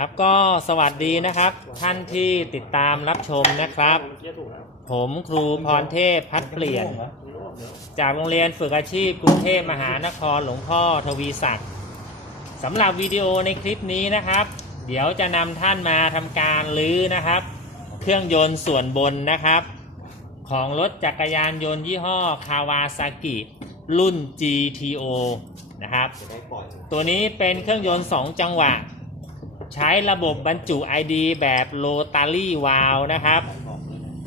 นะครับก็สวัสดีนะครับ ท่านที่ติดตามรับชมนะครับ ผมครูพรเทพพัดเปลี่ยน จากโรงเรียนฝึกอาชีพกรุงเทพมหานครหลวงพ่อทวีศักดิ์สำหรับวิดีโอในคลิปนี้นะครับ เดี๋ยวจะนำท่านมาทำการลื้อนะครับ เครื่องยนต์ส่วนบนนะครับ ของรถจักรยานยนต์ยี่ห้อคาวาซากิรุ่น GTO นะครับ ตัวนี้เป็นเครื่องยนต์ 2 จังหวะ ใช้ระบบบรรจุ ID แบบโ o ตารี่วาลนะครับ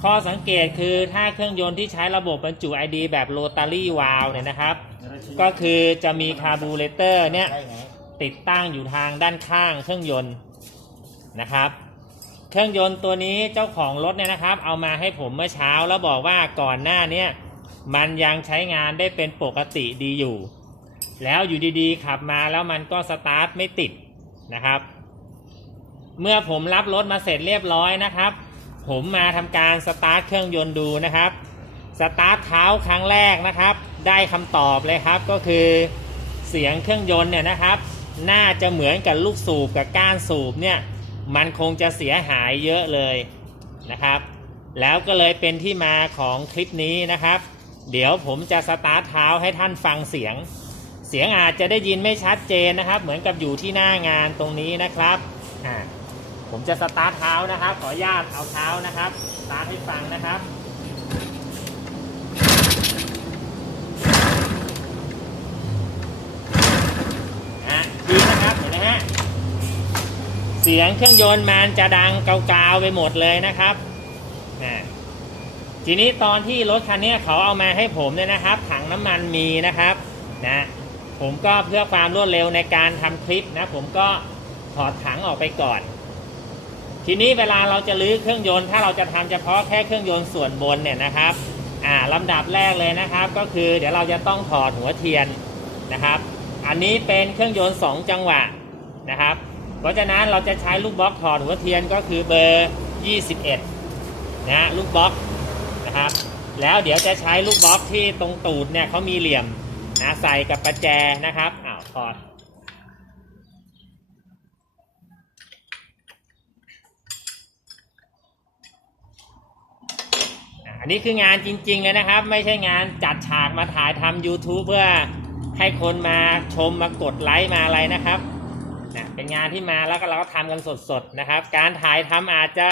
ข้อสังเกตคือถ้าเครื่องยนต์ที่ใช้ระบบบรรจุ ID แบบโ o ตารี่วาลเนี่ยนะครับ ก็คือจะมีคาร์บูเรเตอร์เนี่ยติดตั้งอยู่ทางด้านข้างเครื่องยนต์นะครับ เครื่องยนต์ตัวนี้เจ้าของรถเนี่ยนะครับ เอามาให้ผมเมื่อเช้าแล้วบอกว่าก่อนหน้าเนี้มันยังใช้งานได้เป็นปกติดีอยู่ แล้วอยู่ดีๆ ขับมาแล้วมันก็สตาร์ทไม่ติดนะครับ เมื่อผมรับรถมาเสร็จเรียบร้อยนะครับ ผมมาทำการสตาร์ทเครื่องยนต์ดูนะครับ สตาร์ทเท้าครั้งแรกนะครับ ได้คำตอบเลยครับก็คือเสียงเครื่องยนต์เนี่ยนะครับ น่าจะเหมือนกับลูกสูบกับก้านสูบเนี่ย มันคงจะเสียหายเยอะเลยนะครับ แล้วก็เลยเป็นที่มาของคลิปนี้นะครับ เดี๋ยวผมจะสตาร์ทเท้าให้ท่านฟังเสียง เสียงอาจจะได้ยินไม่ชัดเจนนะครับ เหมือนกับอยู่ที่หน้างานตรงนี้นะครับอ่า ผมจะสตาร์ทเท้านะครับ ขออนุญาตเอาเท้านะครับสตาร์ทให้ฟังนะครับอะดีนะครับเห็นไหมฮะเสียงเครื่องยนต์มันจะดังเกาวๆไปหมดเลยนะครับทีนี้ตอนที่รถคันนี้เขาเอามาให้ผมเนี่ยนะครับ ถังน้ำมันมีนะครับนะผมก็เพื่อความรวดเร็วในการทำคลิปนะ ผมก็ถอดถังออกไปก่อน ทีนี้เวลาเราจะลื้อเครื่องยนต์ถ้าเราจะทำเฉพาะแค่เครื่องยนต์ส่วนบนเนี่ยนะครับอ่าลำดับแรกเลยนะครับ ก็คือเดี๋ยวเราจะต้องถอดหัวเทียนนะครับ อันนี้เป็นเครื่องยนต์ 2 จังหวะนะครับ เพราะฉะนั้นเราจะใช้ลูกบล็อกถอดหัวเทียนก็คือเบอร์ 21นะลูกบล็อกนะครับ แล้วเดี๋ยวจะใช้ลูกบล็อกที่ตรงตูดเนี่ยเขามีเหลี่ยมนะใส่กับประแจนะครับอ้าวถอด อันนี้คืองานจริง ๆ เลยนะครับ ไม่ใช่งานจัดฉากมาถ่ายทำ YouTube เพื่อให้คนมาชมมากดไลค์มาอะไรนะครับนะเป็นงานที่มาแล้วก็เราก็ทำกันสดๆนะครับ การถ่ายทำอาจจะ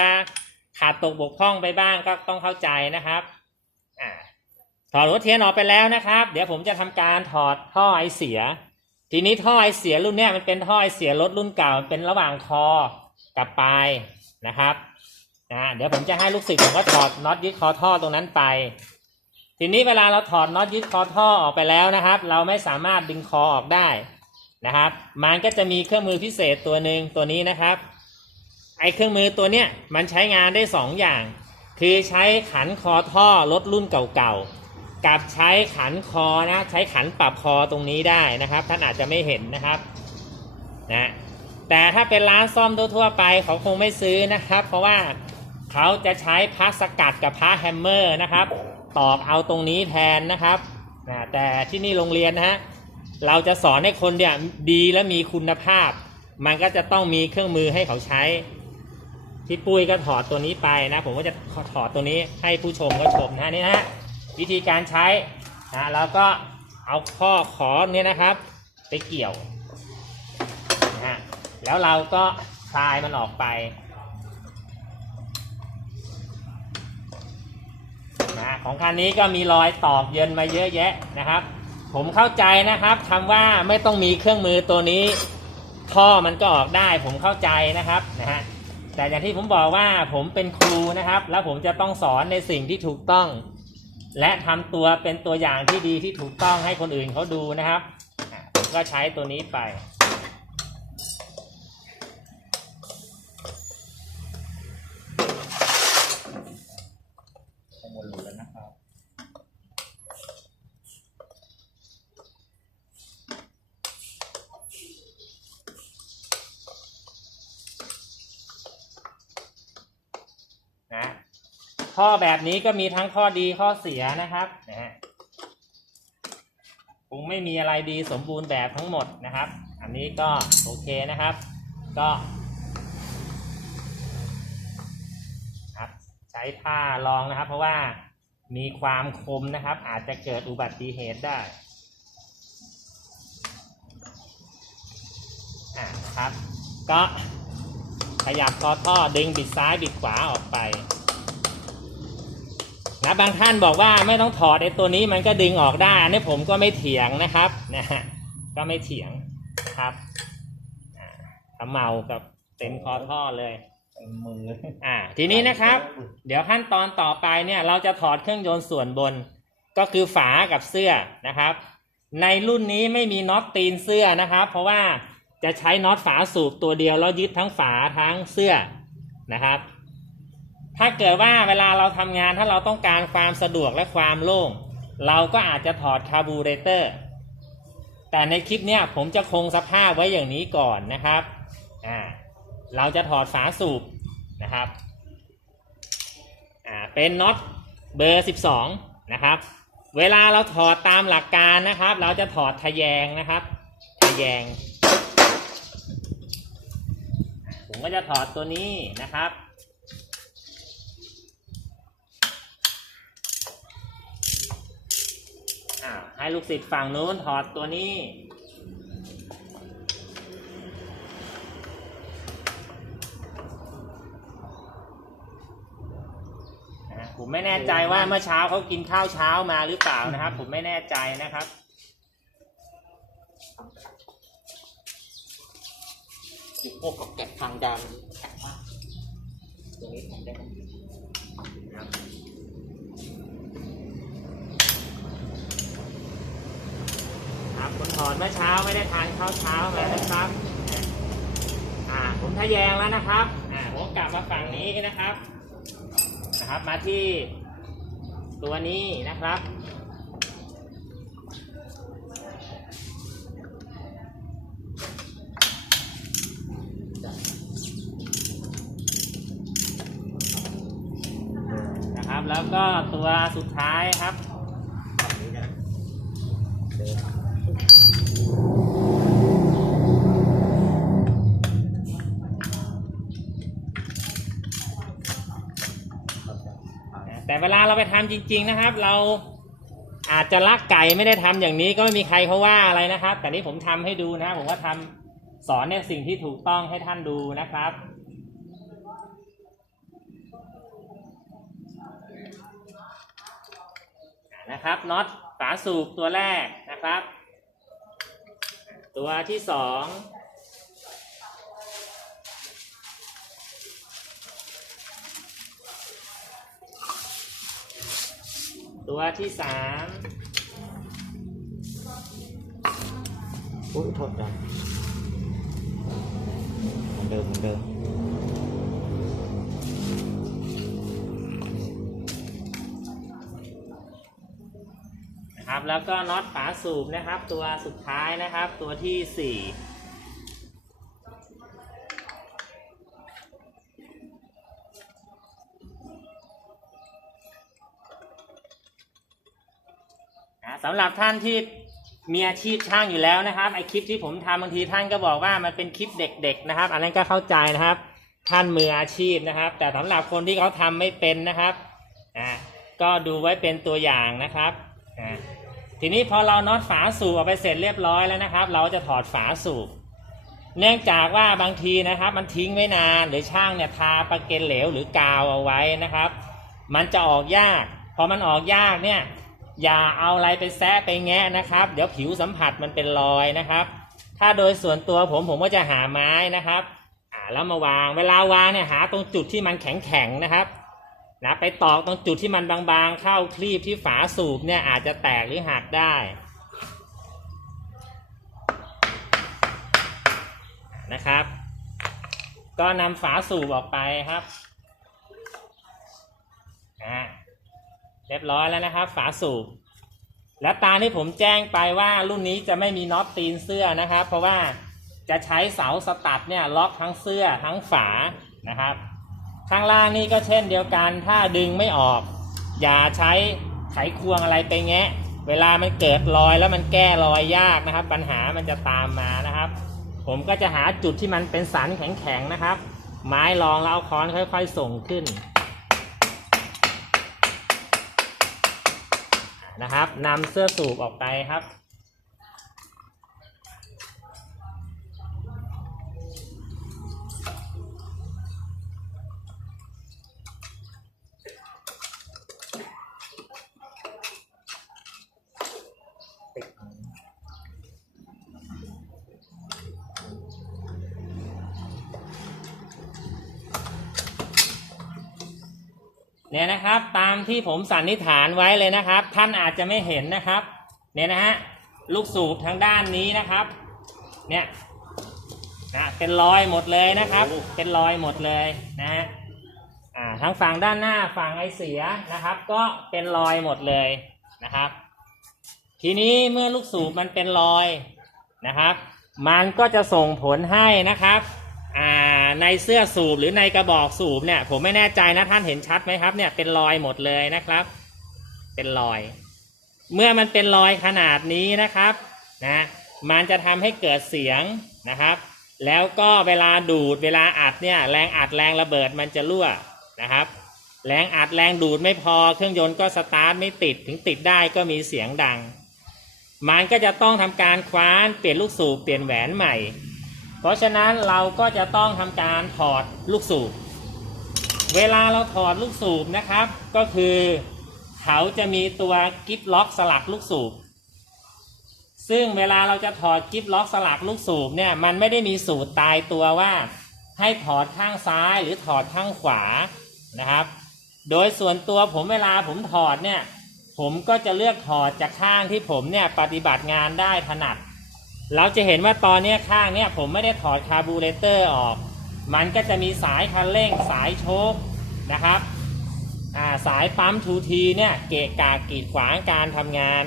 ขาดตกบกพร่องไปบ้างก็ต้องเข้าใจนะครับอ่าถอดหัวเทียนออกไปแล้วนะครับ เดี๋ยวผมจะทำการถอดท่อไอเสีย ทีนี้ท่อไอเสียรุ่นเนี้ยมันเป็นท่อไอเสียรถรุ่นเก่ามันเป็นระหว่างคอกับปลายนะครับ นะเดี๋ยวผมจะให้ลูกศิษย์ผมก็ถอดน็อตยึดคอท่อตรงนั้นไป ทีนี้เวลาเราถอดน็อตยึดคอท่อออกไปแล้วนะครับ เราไม่สามารถดึงคอออกได้นะครับ มันก็จะมีเครื่องมือพิเศษตัวหนึ่งตัวนี้นะครับ ไอเครื่องมือตัวเนี้ยมันใช้งานได้สองอย่าง คือใช้ขันคอท่อรถรุ่นเก่าๆ กับใช้ขันคอนะ ใช้ขันปรับคอตรงนี้ได้นะครับ ท่านอาจจะไม่เห็นนะครับนะแต่ถ้าเป็นร้านซ่อมทั่วๆไปเขาคงไม่ซื้อนะครับ เพราะว่า เขาจะใช้พระสกัดกับพระแฮมเมอร์นะครับ ตอกเอาตรงนี้แทนนะครับแต่ที่นี่โรงเรียนนะฮะเราจะสอนให้คนเนี่ยดีและมีคุณภาพ มันก็จะต้องมีเครื่องมือให้เขาใช้ที่ปุ้ยก็ถอดตัวนี้ไปนะ ผมก็จะถอดตัวนี้ให้ผู้ชมก็ชมนะนี่นะฮะวิธีการใช้นะแล้วก็เอาข้อขอเนี่ยนะครับ ไปเกี่ยวนะฮะแล้วเราก็คลายมันออกไปนะฮะ ของคันนี้ก็มีรอยตอกเยินมาเยอะแยะนะครับ ผมเข้าใจนะครับคำว่าไม่ต้องมีเครื่องมือตัวนี้ ท่อมันก็ออกได้ผมเข้าใจนะครับนะฮะแต่อย่างที่ผมบอกว่าผมเป็นครูนะครับ แล้วผมจะต้องสอนในสิ่งที่ถูกต้อง และทำตัวเป็นตัวอย่างที่ดีที่ถูกต้องให้คนอื่นเขาดูนะครับผมก็ใช้ตัวนี้ไป มลหลุดแล้วนะครับ นะ ข้อแบบนี้ก็มีทั้งข้อดีข้อเสียนะครับนะฮะคงไม่มีอะไรดีสมบูรณ์แบบทั้งหมดนะครับ อันนี้ก็โอเคนะครับ ก็ ช้ผ้ารองนะครับ เพราะว่ามีความคมนะครับ อาจจะเกิดอุบัติเหตุได้อ่านะครับ ก็ขยับคอท่อดึงบิดซ้ายบิดขวาออกไปนะบางท่านบอกว่าไม่ต้องถอดไอ้ตัวนี้มันก็ดึงออกได้อันนี้ผมก็ไม่เถียงนะครับนะฮะก็ไม่เถียงครับอ่าขมเมากับเต็มคอท่อเลย มืออ่า ทีนี้นะครับ เดี๋ยวขั้นตอนต่อไปเนี่ยเราจะถอดเครื่องยนต์ส่วนบน ก็คือฝากับเสื้อนะครับ ในรุ่นนี้ไม่มีน็อตตีนเสื้อนะครับ เพราะว่าจะใช้น็อตฝาสูบตัวเดียวแล้วยึดทั้งฝาทั้งเสื้อนะครับ ถ้าเกิดว่าเวลาเราทำงานถ้าเราต้องการความสะดวกและความโล่ง เราก็อาจจะถอดคาร์บูเรเตอร์ แต่ในคลิปเนี้ยผมจะคงสภาพไว้อย่างนี้ก่อนนะครับ อ่า เราจะถอดฝาสูบนะครับอ่าเป็นน็อตเบอร์ 12 นะครับ เวลาเราถอดตามหลักการนะครับ เราจะถอดทะแยงนะครับทะแยง ผมก็จะถอดตัวนี้นะครับอ่าให้ลูกศิษย์ฝั่งนู้นถอดตัวนี้ ผมไม่แน่ใจว่าเมื่อเช้าเขากินข้าวเช้ามาหรือเปล่านะครับ ผมไม่แน่ใจนะครับ อยู่พวกกับแกะทางดำแข็งมากตรงนี้ทำได้ไหมครับผมถอดเมื่อเช้าไม่ได้ทานข้าวเช้ามานะครับ อ่าผมทะแยงแล้วนะครับ อ่าผมกลับมาฝั่งนี้นะครับ นะครับ มาที่ตัวนี้นะครับ นะครับ แล้วก็ตัวสุดท้ายครับาเราไปทำจริง ๆนะครับ เราอาจจะลักไก่ไม่ได้ทำอย่างนี้ก็ไม่มีใครเขาว่าอะไรนะครับ แต่นี่ผมทำให้ดูนะผมว่าทำสอนเนี่ยสิ่งที่ถูกต้องให้ท่านดูนะครับนะครับน็อตฝาสูบตัวแรกนะครับ ตัวที่สอง ตัวที่สามอุ้ยโทษจังเหมือนเดิมเหมือนเดิมนะครับแล้วก็น็อตฝาสูบนะครับ ตัวสุดท้ายนะครับ ตัวที่สี่ สำหรับท่านที่มีอาชีพช่างอยู่แล้วนะครับไอคลิปที่ผมทำบางทีท่านก็บอกว่ามันเป็นคลิปเด็ก ๆนะครับ อันนั้นก็เข้าใจนะครับ ท่านมืออาชีพนะครับ แต่สำหรับคนที่เขาทำไม่เป็นนะครับอ่าก็ดูไว้เป็นตัวอย่างนะครับอ่าทีนี้พอเราน็อตฝาสูบออกไปเสร็จเรียบร้อยแล้วนะครับ เราจะถอดฝาสูบเนื่องจากว่าบางทีนะครับ มันทิ้งไว้นานหรือช่างเนี่ยทาปะเกนเหลวหรือกาวเอาไว้นะครับ มันจะออกยากพอมันออกยากเนี่ย อย่าเอาอะไรไปแซะไปแงะนะครับ เดี๋ยวผิวสัมผัสมันเป็นรอยนะครับ ถ้าโดยส่วนตัวผมผมก็จะหาไม้นะครับอ่าแล้วมาวางเวลาวางเนี่ยหาตรงจุดที่มันแข็งๆนะครับนะไปตอกตรงจุดที่มันบางๆ เข้าคลีบที่ฝาสูบเนี่ยอาจจะแตกหรือหักได้นะครับ ก็นำฝาสูบออกไปครับอ่า เรียบร้อยแล้วนะครับ ฝาสูบและตาที่ผมแจ้งไปว่ารุ่นนี้จะไม่มีน็อตตีนเสื้อนะครับ เพราะว่าจะใช้เสาสตัดเนี่ยล็อกทั้งเสื้อทั้งฝานะครับ ข้างล่างนี่ก็เช่นเดียวกัน ถ้าดึงไม่ออก อย่าใช้ไขควงอะไรไปแงะ เวลามันเกิดรอยแล้วมันแก้รอยยากนะครับ ปัญหามันจะตามมานะครับ ผมก็จะหาจุดที่มันเป็นสันแข็งๆนะครับ ไม้รองแล้วเอาค้อนค่อย ๆ ส่งขึ้น นะครับนำเสื้อสูบออกไปครับ เนี่ยนะครับ ตามที่ผมสันนิษฐานไว้เลยนะครับ ท่านอาจจะไม่เห็นนะครับ เนี่ยนะฮะลูกสูบทางด้านนี้นะครับ เนี่ยนะเป็นรอยหมดเลยนะครับ เป็นรอยหมดเลยนะฮะอ่าทั้งฝั่งด้านหน้าฝั่งไอเสียนะครับ ก็เป็นรอยหมดเลยนะครับ ทีนี้เมื่อลูกสูบมันเป็นรอยนะครับ มันก็จะส่งผลให้นะครับอ่า ในเสื้อสูบหรือในกระบอกสูบเนี่ย ผมไม่แน่ใจนะท่านเห็นชัดไหมครับเนี่ยเป็นรอยหมดเลยนะครับ เป็นรอย เมื่อมันเป็นรอยขนาดนี้นะครับนะมันจะทำให้เกิดเสียงนะครับ แล้วก็เวลาดูดเวลาอัดเนี่ยแรงอัดแรงระเบิดมันจะรั่วนะครับ แรงอัดแรงดูดไม่พอเครื่องยนต์ก็สตาร์ทไม่ติดถึงติดได้ก็มีเสียงดัง มันก็จะต้องทำการคว้านเปลี่ยนลูกสูบเปลี่ยนแหวนใหม่ เพราะฉะนั้นเราก็จะต้องทำการถอดลูกสูบ เวลาเราถอดลูกสูบนะครับ ก็คือเขาจะมีตัวกิฟล็อกสลักลูกสูบ ซึ่งเวลาเราจะถอดกิฟล็อกสลักลูกสูบเนี่ยมันไม่ได้มีสูตรตายตัวว่าให้ถอดข้างซ้ายหรือถอดข้างขวานะครับ โดยส่วนตัวผมเวลาผมถอดเนี่ยผมก็จะเลือกถอดจากข้างที่ผมเนี่ยปฏิบัติงานได้ถนัด เราจะเห็นว่าตอนเนี้ข้างเนี้ยผมไม่ได้ถอดคาร์บูเรเตอร์ออก มันก็จะมีสายคันเร่งสายโชคนะครับาสายปั๊มทูทีเนี่ยเกะกะกีดขวางการทำงาน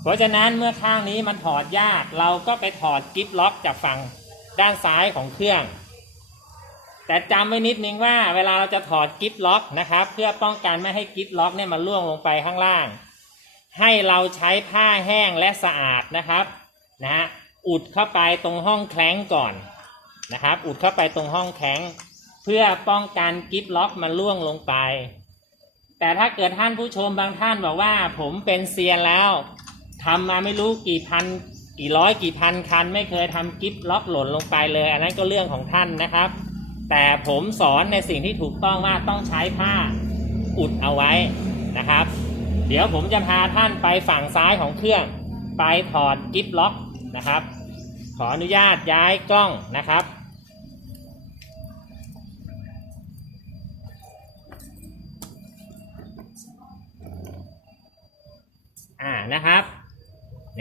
เพราะฉะนั้นเมื่อข้างนี้มันถอดยาก เราก็ไปถอดกิฟล็อกจากฝั่งด้านซ้ายของเครื่อง แต่จำไว้นิดนึงว่าเวลาเราจะถอดกิฟล็อกนะครับ เพื่อป้องกันไม่ให้กิฟล็อกเนี่ยมันล่วงลงไปข้างล่าง ให้เราใช้ผ้าแห้งและสะอาดนะครับ นะฮะอุดเข้าไปตรงห้องแคล้งก่อนนะครับ อุดเข้าไปตรงห้องแคล้งเพื่อป้องกันกิฟล็อกมันล่วงลงไป แต่ถ้าเกิดท่านผู้ชมบางท่านบอกว่าผมเป็นเซียนแล้วทำมาไม่รู้กี่พัน กี่ร้อยกี่พันคัน ไม่เคยทำกิฟล็อกหล่นลงไปเลย อันนั้นก็เรื่องของท่านนะครับ แต่ผมสอนในสิ่งที่ถูกต้องว่าต้องใช้ผ้าอุดเอาไว้นะครับ เดี๋ยวผมจะพาท่านไปฝั่งซ้ายของเครื่อง ไปถอดกิฟล็อก นะครับ ขออนุญาตย้ายกล้องนะครับ อ่านะครับ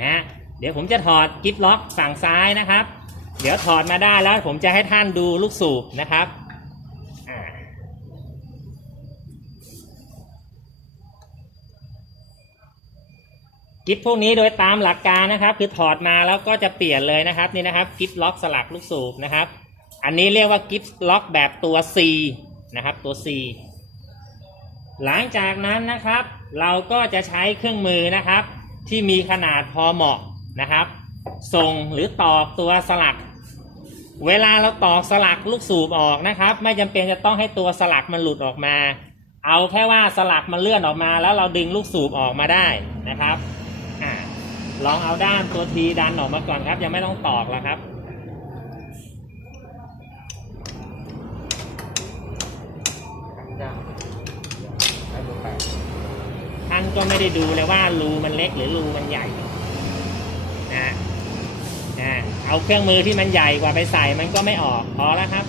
นะเดี๋ยวผมจะถอดกิ๊บล็อกฝั่งซ้ายนะครับ เดี๋ยวถอดมาได้แล้วผมจะให้ท่านดูลูกสูบนะครับ กิฟพวกนี้โดยตามหลักการนะครับ คือถอดมาแล้วก็จะเปลี่ยนเลยนะครับนี่นะครับกิฟล็อกสลักลูกสูบนะครับ อันนี้เรียกว่ากิฟล็อกแบบตัว C นะครับตัว C หลังจากนั้นนะครับ เราก็จะใช้เครื่องมือนะครับ ที่มีขนาดพอเหมาะนะครับส่งหรือตอกตัวสลัก เวลาเราตอกสลักลูกสูบออกนะครับ ไม่จำเป็นจะต้องให้ตัวสลักมันหลุดออกมา เอาแค่ว่าสลักมันเลื่อนออกมา แล้วเราดึงลูกสูบออกมาได้นะครับ ลองเอาด้านตัวทีดันออกมาก่อนครับ ยังไม่ต้องตอกแล้วครับ ท่านก็ไม่ได้ดูเลยว่ารูมันเล็กหรือรูมันใหญ่นะนะเอาเครื่องมือที่มันใหญ่กว่าไปใส่มันก็ไม่ออกพอแล้วครับ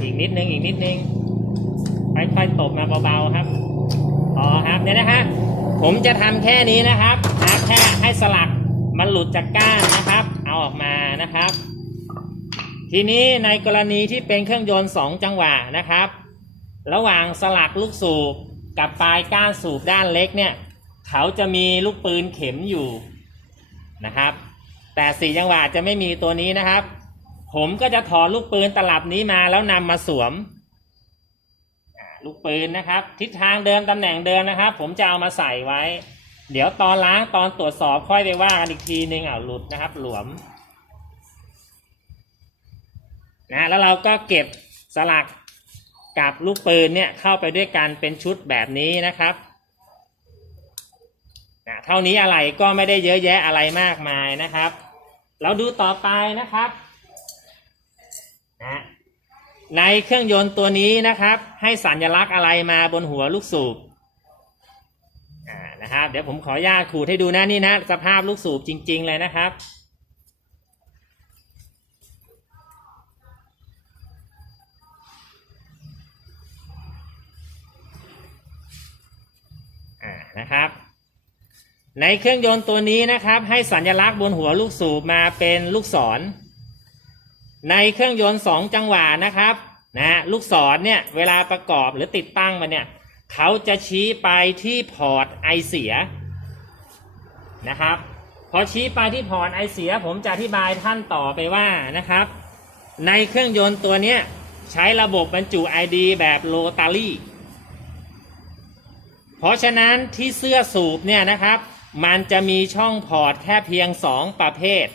อีกนิดนึงอีกนิดนึงค่อยๆตบมาเบาๆครับพอครับเนี่ยนะฮะ ผมจะทำแค่นี้นะครับนะแค่ให้สลักมันหลุดจากก้านนะครับ เอาออกมานะครับ ทีนี้ในกรณีที่เป็นเครื่องยนต์สองจังหวะนะครับ ระหว่างสลักลูกสูบกับปลายก้านสูบด้านเล็กเนี่ย เขาจะมีลูกปืนเข็มอยู่นะครับ แต่สี่จังหวะจะไม่มีตัวนี้นะครับ ผมก็จะถอดลูกปืนตลับนี้มาแล้วนำมาสวม ลูกปืนนะครับ ทิศทางเดิมตำแหน่งเดิมนะครับ ผมจะเอามาใส่ไว้ เดี๋ยวตอนล้างตอนตรวจสอบค่อยไปว่ากันอีกทีนึงอ่าหลุดนะครับ หลวมนะแล้วเราก็เก็บสลักกับลูกปืนเนี่ยเข้าไปด้วยกันเป็นชุดแบบนี้นะครับนะเท่านี้อะไรก็ไม่ได้เยอะแยะอะไรมากมายนะครับ เราดูต่อไปนะครับ ในเครื่องยนต์ตัวนี้นะครับ ให้สัญลักษณ์อะไรมาบนหัวลูกสูบนะครับเดี๋ยวผมขออนุญาตขูดให้ดูนะนี่นะสภาพลูกสูบจริง ๆ เลยนะครับ นะครับ ในเครื่องยนต์ตัวนี้นะครับ ให้สัญลักษณ์บนหัวลูกสูบมาเป็นลูกศร ในเครื่องยนต์สองจังหวะนะครับนะลูกศรเนี่ยเวลาประกอบหรือติดตั้งมาเนี่ยเขาจะชี้ไปที่พอร์ตไอเสียนะครับ พอชี้ไปที่พอร์ตไอเสียผมจะอธิบายท่านต่อไปว่านะครับ ในเครื่องยนต์ตัวเนี้ยใช้ระบบบรรจุ ID แบบโรตารี่เพราะฉะนั้นที่เสื้อสูบเนี่ยนะครับ มันจะมีช่องพอร์ตแค่เพียง 2 ประเภท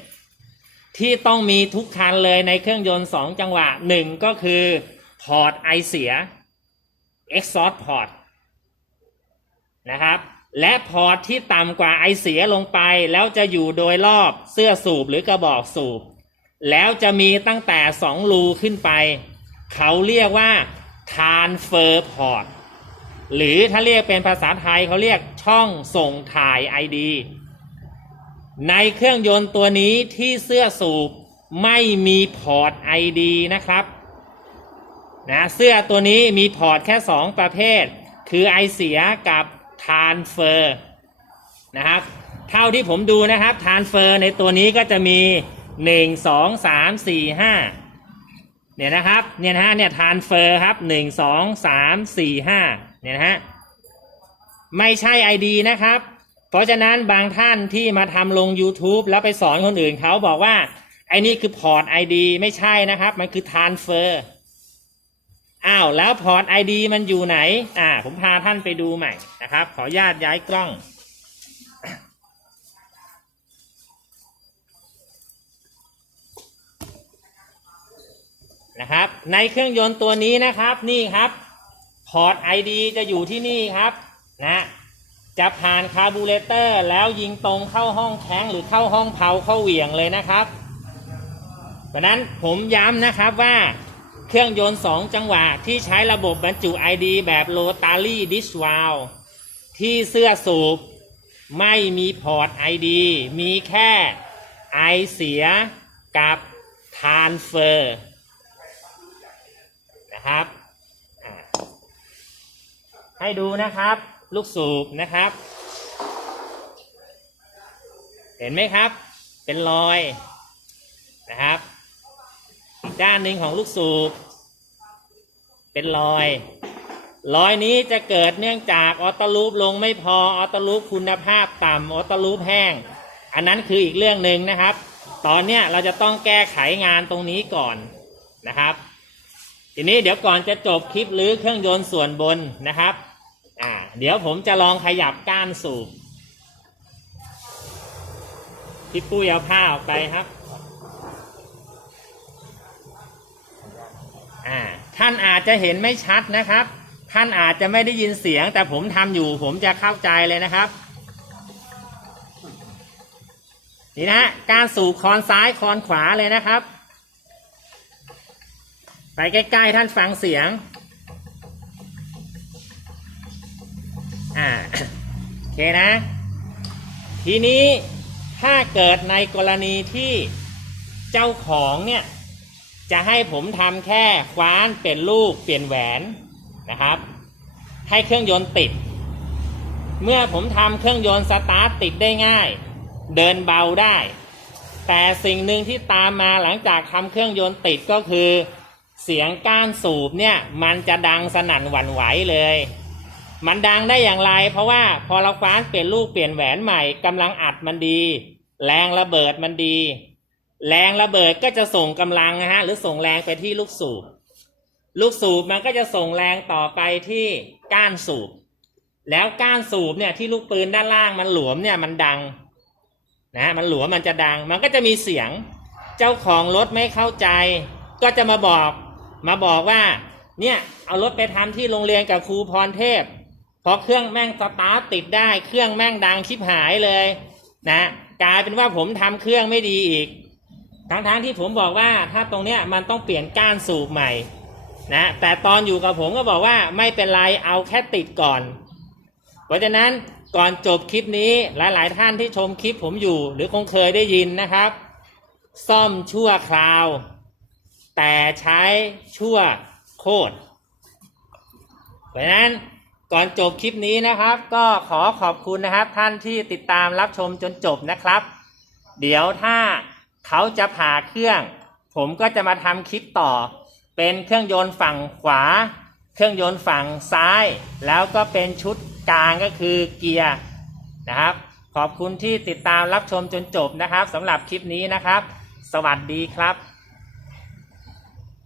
ที่ต้องมีทุกคันเลยในเครื่องยนต์ 2 จังหวะหนึ่งก็คือพอร์ตไอเสีย exhaust port นะครับ และพอร์ตที่ต่ำกว่าไอเสียลงไป แล้วจะอยู่โดยรอบเสื้อสูบหรือกระบอกสูบ แล้วจะมีตั้งแต่ 2 รูขึ้นไป เขาเรียกว่า transfer port หรือถ้าเรียกเป็นภาษาไทยเขาเรียกช่องส่งถ่าย ID ในเครื่องยนต์ตัวนี้ที่เสื้อสูบไม่มีพอร์ต ID นะครับนะเสื้อตัวนี้มีพอร์ตแค่ 2 ประเภท คือไอเสียกับ transfer นะครับเท่าที่ผมดูนะครับ transfer ในตัวนี้ก็จะมี 1 2 3 4 5เนี่ยนะครับเนี่ยนะฮะเนี่ยทานเฟอร์ครับหนึ่งสองสามสี่ห้าเนี่ยนะฮะไม่ใช่ ID นะครับ เพราะฉะนั้นบางท่านที่มาทำลง YouTube แล้วไปสอนคนอื่นเขาบอกว่า ไอ้นี่คือพอร์ต ID ไม่ใช่นะครับ มันคือทานเฟอร์อ้าวแล้วพอร์ต ID มันอยู่ไหน อ่า ผมพาท่านไปดูใหม่นะครับ ขออนุญาตย้ายกล้องนะครับ ในเครื่องยนต์ตัวนี้นะครับนี่ครับ พอร์ต ID จะอยู่ที่นี่ครับนะ จะผ่านคาร์บูเรเตอร์แล้วยิงตรงเข้าห้องแข้งหรือเข้าห้องเผาเข้าเหวี่ยงเลยนะครับดังนั้นผมย้ำนะครับว่าเครื่องยนต์ 2 จังหวะที่ใช้ระบบบรรจุ ID แบบโ o ตารี่ดิสวาลที่เสื้อสูบไม่มีพอร์ต ID มีแค่ไอเสียกับทานเฟอร์นะครับ ให้ดูนะครับ ลูกสูบนะครับ เห็นไหมครับ เป็นรอยนะครับ อีกด้านหนึ่งของลูกสูบ เป็นรอย รอยนี้จะเกิดเนื่องจากออโตลูปลงไม่พอออโตลูปคุณภาพต่ำออโตลูปแห้ง อันนั้นคืออีกเรื่องหนึ่งนะครับ ตอนเนี้ยเราจะต้องแก้ไขงานตรงนี้ก่อนนะครับทีนี้เดี๋ยวก่อนจะจบคลิปหรือเครื่องยนต์ส่วนบนนะครับ อ่า เดี๋ยวผมจะลองขยับก้านสูบพี่ปุ้ยเอาผ้าออกไปครับ อ่า ท่านอาจจะเห็นไม่ชัดนะครับ ท่านอาจจะไม่ได้ยินเสียง แต่ผมทำอยู่ ผมจะเข้าใจเลยนะครับ นี่นะฮะการสูบคอนซ้ายคอนขวาเลยนะครับ ไปใกล้ ๆ ท่านฟังเสียง อ่าโอเคนะ ทีนี้ถ้าเกิดในกรณีที่เจ้าของเนี่ย จะให้ผมทำแค่คว้านเปลี่ยนลูกเปลี่ยนแหวนนะครับ ให้เครื่องยนต์ติด เมื่อผมทำเครื่องยนต์สตาร์ทติดได้ง่าย เดินเบาได้ แต่สิ่งหนึ่งที่ตามมาหลังจากทำเครื่องยนต์ติดก็คือ เสียงก้านสูบเนี่ย มันจะดังสนั่นหวั่นไหวเลย มันดังได้อย่างไร เพราะว่าพอเราคว้านเปลี่ยนลูกเปลี่ยนแหวนใหม่กำลังอัดมันดี แรงระเบิดมันดี แรงระเบิดก็จะส่งกำลังนะฮะหรือส่งแรงไปที่ลูกสูบลูกสูบมันก็จะส่งแรงต่อไปที่ก้านสูบ แล้วก้านสูบเนี่ยที่ลูกปืนด้านล่างมันหลวมเนี่ยมันดังนะฮะมันหลวมมันจะดัง มันก็จะมีเสียงเจ้าของรถไม่เข้าใจ ก็จะมาบอกมาบอกว่าเนี่ยเอารถไปทำที่โรงเรียนกับครูพรเทพ พอเครื่องแม่งสตาร์ทติดได้ เครื่องแม่งดังชิบหายเลย นะกลายเป็นว่าผมทำเครื่องไม่ดีอีก ทั้งๆที่ผมบอกว่าถ้าตรงเนี้ยมันต้องเปลี่ยนก้านสูบใหม่นะแต่ตอนอยู่กับผมก็บอกว่าไม่เป็นไรเอาแค่ติดก่อน เพราะฉะนั้นก่อนจบคลิปนี้หลายๆท่านที่ชมคลิปผมอยู่ หรือคงเคยได้ยินนะครับ ซ่อมชั่วคราว แต่ใช้ชั่วโคตรเพราะฉะนั้น ก่อนจบคลิปนี้นะครับ ก็ขอขอบคุณนะครับ ท่านที่ติดตามรับชมจนจบนะครับ เดี๋ยวถ้าเขาจะผ่าเครื่อง ผมก็จะมาทำคลิปต่อ เป็นเครื่องยนต์ฝั่งขวา เครื่องยนต์ฝั่งซ้าย แล้วก็เป็นชุดกลางก็คือเกียร์นะครับ ขอบคุณที่ติดตามรับชมจนจบนะครับสำหรับคลิปนี้นะครับ สวัสดีครับ